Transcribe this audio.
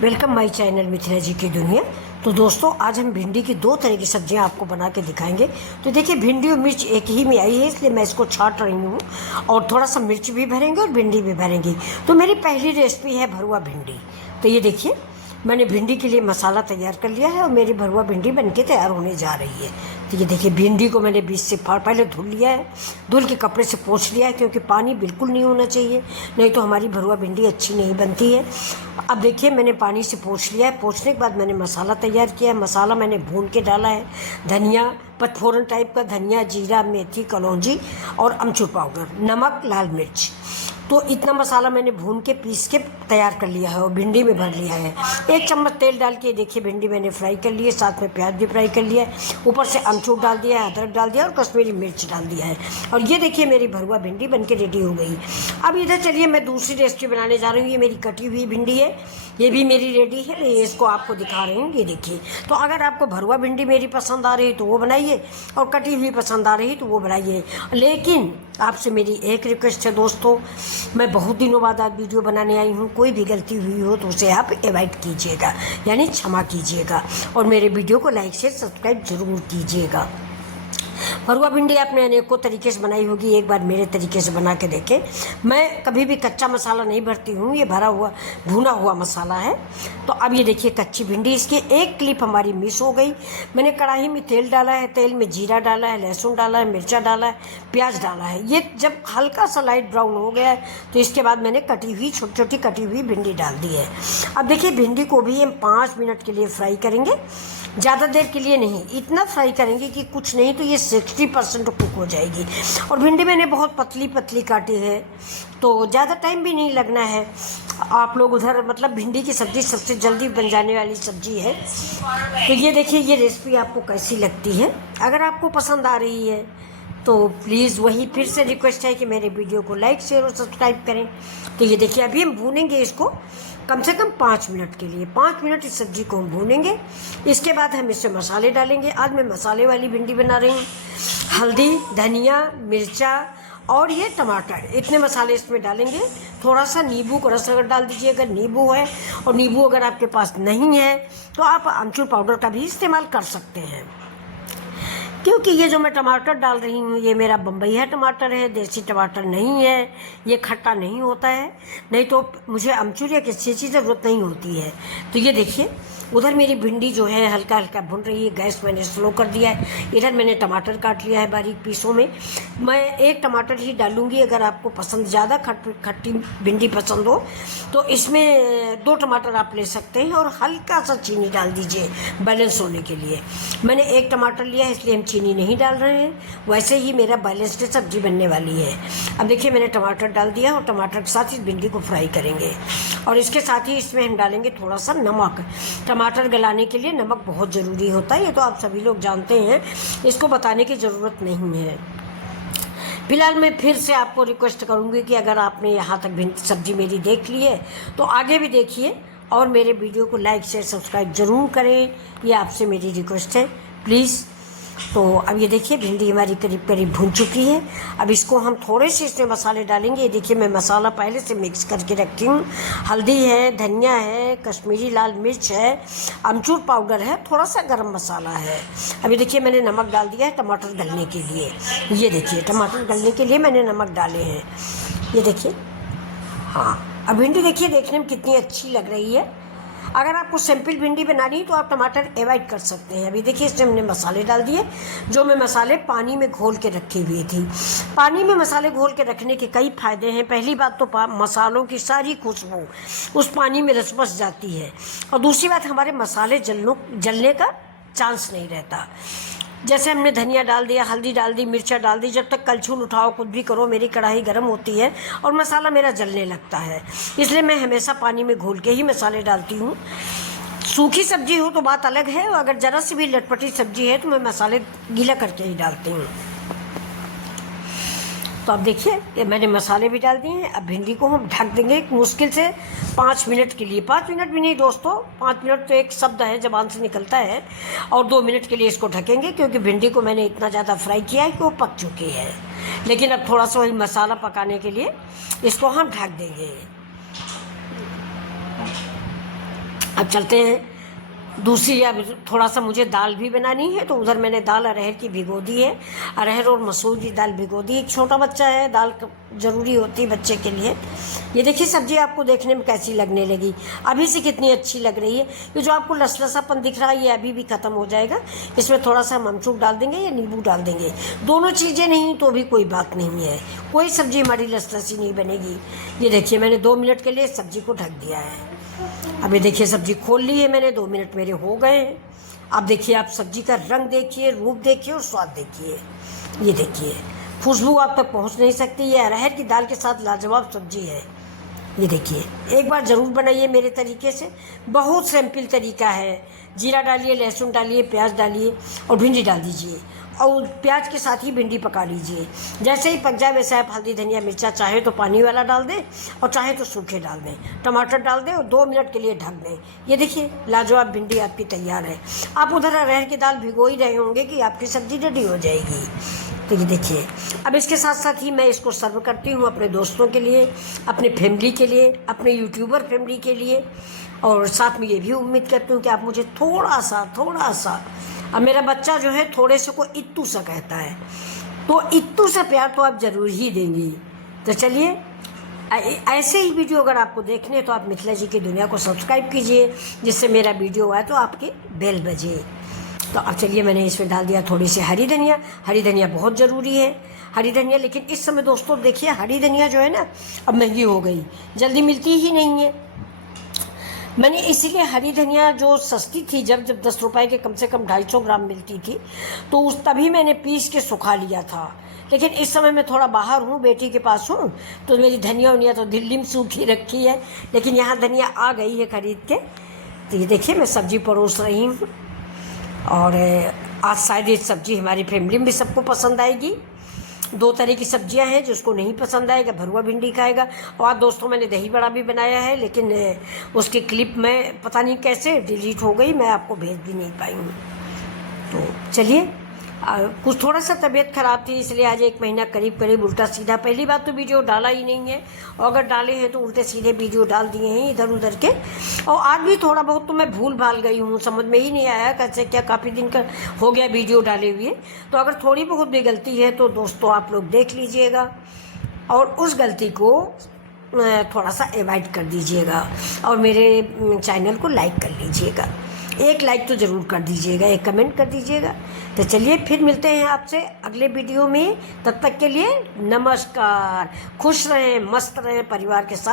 Welcome my channel Mithila जी की दुनिया। तो दोस्तों, आज हम भिंडी की दो तरह की सब्जियां आपको बना के दिखाएंगे। तो देखिए, भिंडी और मिर्च एक ही में आई है, इसलिए मैं इसको छांट रही हूँ और थोड़ा सा मिर्च भी भरेंगे और भिंडी भी भरेंगे। तो मेरी पहली रेसिपी है भरुआ भिंडी। तो ये देखिए, मैंने भिंडी के लिए मसाला तैयार कर लिया है और मेरी भरुआ भिंडी बनके तैयार होने जा रही है। तो ये देखिए, भिंडी को मैंने बीच से पहले धुल लिया है, धुल के कपड़े से पोंछ लिया है, क्योंकि पानी बिल्कुल नहीं होना चाहिए, नहीं तो हमारी भरुआ भिंडी अच्छी नहीं बनती है। अब देखिए, मैंने पानी से पोंछ लिया है। पोंछने के बाद मैंने मसाला तैयार किया है। मसाला मैंने भून के डाला है। धनिया, पचफोरन टाइप का धनिया, जीरा, मेथी, कलौंजी और अमचूर पाउडर, नमक, लाल मिर्च। तो इतना मसाला मैंने भून के पीस के तैयार कर लिया है और भिंडी में भर लिया है। 1 चम्मच तेल डाल के देखिए, भिंडी मैंने फ्राई कर ली है, साथ में प्याज भी फ्राई कर लिया है, ऊपर से अमचूर डाल दिया है, अदरक डाल दिया और कश्मीरी मिर्च डाल दिया है। और ये देखिए, मेरी भरुआ भिंडी बनके रेडी हो गई। अब इधर चलिए, मैं दूसरी रेसिपी बनाने जा रही हूँ। ये मेरी कटी हुई भिंडी है, ये भी मेरी रेडी है, मैं इसको आपको दिखा रही हूँ। ये देखिए, तो अगर आपको भरुआ भिंडी मेरी पसंद आ रही तो वो बनाइए, और कटी हुई पसंद आ रही तो वो बनाइए। लेकिन आपसे मेरी एक रिक्वेस्ट है दोस्तों, मैं बहुत दिनों बाद आज वीडियो बनाने आई हूँ। कोई भी गलती हुई हो तो उसे आप अवॉइड कीजिएगा, यानी क्षमा कीजिएगा, और मेरे वीडियो को लाइक शेयर सब्सक्राइब जरूर कीजिएगा। भरुआ भिंडी आपने अनेकों तरीके से बनाई होगी, एक बार मेरे तरीके से बना के देखें। मैं कभी भी कच्चा मसाला नहीं भरती हूँ, ये भरा हुआ भुना हुआ मसाला है। तो अब ये देखिए, कच्ची भिंडी, इसकी एक क्लिप हमारी मिस हो गई। मैंने कढ़ाई में तेल डाला है, तेल में जीरा डाला है, लहसुन डाला है, मिर्चा डाला है, प्याज डाला है। ये जब हल्का सा लाइट ब्राउन हो गया है तो इसके बाद मैंने कटी हुई छोटी छोटी कटी हुई भिंडी डाल दी है। अब देखिए, भिंडी को भी हम 5 मिनट के लिए फ्राई करेंगे, ज़्यादा देर के लिए नहीं, इतना फ्राई करेंगे कि कुछ नहीं तो ये 60% कुक हो जाएगी। और भिंडी मैंने बहुत पतली पतली काटी है, तो ज़्यादा टाइम भी नहीं लगना है। आप लोग उधर, मतलब भिंडी की सब्ज़ी सबसे जल्दी बन जाने वाली सब्ज़ी है। तो ये देखिए, ये रेसिपी आपको कैसी लगती है। अगर आपको पसंद आ रही है तो प्लीज़ वही फिर से रिक्वेस्ट है कि मेरे वीडियो को लाइक शेयर और सब्सक्राइब करें। तो ये देखिए, अभी हम भूनेंगे इसको कम से कम 5 मिनट के लिए। 5 मिनट इस सब्ज़ी को हम भूनेंगे। इसके बाद हम इसमें मसाले डालेंगे। आज मैं मसाले वाली भिंडी बना रही हूँ। हल्दी, धनिया, मिर्चा और ये टमाटर, इतने मसाले इसमें डालेंगे। थोड़ा सा नींबू का रस अगर डाल दीजिए, अगर नींबू है, और नींबू अगर आपके पास नहीं है तो आप अमचूर पाउडर का भी इस्तेमाल कर सकते हैं। क्योंकि ये जो मैं टमाटर डाल रही हूँ, ये मेरा बम्बईया टमाटर है, देसी टमाटर नहीं है, ये खट्टा नहीं होता है, नहीं तो मुझे अमचूर या किसी चीज़ की ज़रूरत नहीं होती है। तो ये देखिए, उधर मेरी भिंडी जो है हल्का हल्का भुन रही है, गैस मैंने स्लो कर दिया है। इधर मैंने टमाटर काट लिया है बारीक पीसों में। मैं 1 टमाटर ही डालूंगी, अगर आपको पसंद ज़्यादा खट्टी भिंडी पसंद हो तो इसमें 2 टमाटर आप ले सकते हैं, और हल्का सा चीनी डाल दीजिए बैलेंस होने के लिए। मैंने 1 टमाटर लिया है, इसलिए हम चीनी नहीं डाल रहे हैं, वैसे ही मेरा बैलेंस्ड सब्जी बनने वाली है। अब देखिए, मैंने टमाटर डाल दिया और टमाटर के साथ इस भिंडी को फ्राई करेंगे, और इसके साथ ही इसमें हम डालेंगे थोड़ा सा नमक। टमाटर गलाने के लिए नमक बहुत ज़रूरी होता है, ये तो आप सभी लोग जानते हैं, इसको बताने की ज़रूरत नहीं है। फिलहाल मैं फिर से आपको रिक्वेस्ट करूंगी कि अगर आपने यहाँ तक सब्जी मेरी देख ली है तो आगे भी देखिए, और मेरे वीडियो को लाइक शेयर सब्सक्राइब ज़रूर करें, ये आपसे मेरी रिक्वेस्ट है प्लीज़। तो अब ये देखिए, भिंडी हमारी करीब करीब भुन चुकी है। अब इसको हम थोड़े से इसमें मसाले डालेंगे। ये देखिए, मैं मसाला पहले से मिक्स करके रखी हूँ। हल्दी है, धनिया है, कश्मीरी लाल मिर्च है, अमचूर पाउडर है, थोड़ा सा गरम मसाला है। अब ये देखिए, मैंने नमक डाल दिया है टमाटर गलने के लिए। ये देखिए, टमाटर गलने के लिए मैंने नमक डाले हैं। ये देखिए, हाँ, अब भिंडी देखिए देखने में कितनी अच्छी लग रही है। अगर आपको सिंपल भिंडी बनानी है तो आप टमाटर अवॉइड कर सकते हैं। अभी देखिए, इसमें हमने मसाले डाल दिए, जो मैं मसाले पानी में घोल के रखी हुई थी। पानी में मसाले घोल के रखने के कई फ़ायदे हैं। पहली बात तो मसालों की सारी खुशबू उस पानी में रस बस जाती है, और दूसरी बात, हमारे मसाले जलने का चांस नहीं रहता। जैसे हमने धनिया डाल दिया, हल्दी डाल दी, मिर्चा डाल दी, जब तक कलछुल उठाओ कुछ भी करो, मेरी कढ़ाई गर्म होती है और मसाला मेरा जलने लगता है। इसलिए मैं हमेशा पानी में घोल के ही मसाले डालती हूँ। सूखी सब्जी हो तो बात अलग है, अगर ज़रा सी भी लटपटी सब्जी है तो मैं मसाले गीला करके ही डालती हूँ। तो अब देखिए, ये मैंने मसाले भी डाल दिए हैं। अब भिंडी को हम ढक देंगे मुश्किल से 5 मिनट के लिए। 5 मिनट भी नहीं दोस्तों, 5 मिनट तो एक शब्द है, ज़बान से निकलता है, और 2 मिनट के लिए इसको ढकेंगे, क्योंकि भिंडी को मैंने इतना ज़्यादा फ्राई किया है कि वो पक चुकी है। लेकिन अब थोड़ा सा वही मसाला पकाने के लिए इसको हम ढक देंगे। अब चलते हैं दूसरी। अब थोड़ा सा मुझे दाल भी बनानी है, तो उधर मैंने दाल अरहर की भिगो दी है। अरहर और मसूर की दाल भिगो दी। एक छोटा बच्चा है, दाल ज़रूरी होती है बच्चे के लिए। ये देखिए सब्ज़ी आपको देखने में कैसी लगने लगी, अभी से कितनी अच्छी लग रही है। ये जो आपको लसलसापन दिख रहा है ये अभी भी ख़त्म हो जाएगा। इसमें थोड़ा सा हम अमचूर डाल देंगे या नींबू डाल देंगे। दोनों चीज़ें नहीं तो भी कोई बात नहीं है, कोई सब्ज़ी हमारी लसलसी नहीं बनेगी। ये देखिए मैंने 2 मिनट के लिए सब्ज़ी को ढक दिया है। अभी देखिए सब्ज़ी खोल ली है मैंने, 2 मिनट मेरे हो गए हैं। अब देखिए आप सब्ज़ी का रंग देखिए, रूप देखिए और स्वाद देखिए। ये देखिए खुशबू आप तक पहुंच नहीं सकती। ये अरहर की दाल के साथ लाजवाब सब्ज़ी है। ये देखिए एक बार ज़रूर बनाइए मेरे तरीके से, बहुत सिंपल तरीका है। जीरा डालिए, लहसुन डालिए, प्याज डालिए और भिंडी डाल दीजिए, और प्याज के साथ ही भिंडी पका लीजिए। जैसे ही पक जाए वैसे आप हल्दी, धनिया, मिर्चा चाहे तो पानी वाला डाल दें और चाहे तो सूखे डाल दें, टमाटर डाल दें और 2 मिनट के लिए ढक दें। ये देखिए लाजवाब भिंडी आपकी तैयार है। आप उधर अरहर की दाल भिगो ही रहे होंगे कि आपकी सब्ज़ी रेडी हो जाएगी। तो ये देखिए अब इसके साथ साथ ही मैं इसको सर्व करती हूँ अपने दोस्तों के लिए, अपने फैमिली के लिए, अपने यूट्यूबर फैमिली के लिए। और साथ में ये भी उम्मीद करती हूँ कि आप मुझे थोड़ा सा अब मेरा बच्चा जो है थोड़े से को इत्तू सा कहता है, तो इत्तू सा प्यार तो आप ज़रूर ही देंगी। तो चलिए ऐसे ही वीडियो अगर आपको देखने हैं तो आप मिथिला जी की दुनिया को सब्सक्राइब कीजिए, जिससे मेरा वीडियो आए तो आपके बेल बजे। तो अब चलिए मैंने इसमें डाल दिया थोड़ी सी हरी धनिया। हरी धनिया बहुत ज़रूरी है, हरी धनिया। लेकिन इस समय दोस्तों देखिए हरी धनिया जो है ना अब महंगी हो गई, जल्दी मिलती ही नहीं है। मैंने इसीलिए हरी धनिया जो सस्ती थी, जब 10 रुपए के कम से कम 250 ग्राम मिलती थी, तो उस तभी मैंने पीस के सुखा लिया था। लेकिन इस समय मैं थोड़ा बाहर हूँ, बेटी के पास हूँ, तो मेरी धनिया वनिया तो दिल्ली में सूखी रखी है, लेकिन यहाँ धनिया आ गई है खरीद के। तो ये देखिए मैं सब्ज़ी परोस रही हूँ, और आज शायद ये सब्ज़ी हमारी फैमिली में भी सबको पसंद आएगी। 2 तरह की सब्जियां हैं, जिसको नहीं पसंद आएगा भरुआ भिंडी खाएगा। और दोस्तों मैंने दही बड़ा भी बनाया है, लेकिन उसकी क्लिप में पता नहीं कैसे डिलीट हो गई, मैं आपको भेज भी नहीं पाई हूँ। तो चलिए कुछ थोड़ा सा तबीयत ख़राब थी, इसलिए आज 1 महीना करीब उल्टा सीधा, पहली बात तो वीडियो डाला ही नहीं है, और अगर डाले हैं तो उल्टे सीधे वीडियो डाल दिए हैं इधर उधर के। और आज भी थोड़ा बहुत तो मैं भूल भाल गई हूँ, समझ में ही नहीं आया कैसे क्या, काफ़ी दिन का हो गया वीडियो डाले हुए। तो अगर थोड़ी बहुत भी गलती है तो दोस्तों आप लोग देख लीजिएगा, और उस गलती को थोड़ा सा अवॉइड कर दीजिएगा, और मेरे चैनल को लाइक कर लीजिएगा। एक लाइक तो ज़रूर कर दीजिएगा, एक कमेंट कर दीजिएगा। तो चलिए फिर मिलते हैं आपसे अगले वीडियो में, तब तक के लिए नमस्कार। खुश रहें, मस्त रहें परिवार के साथ।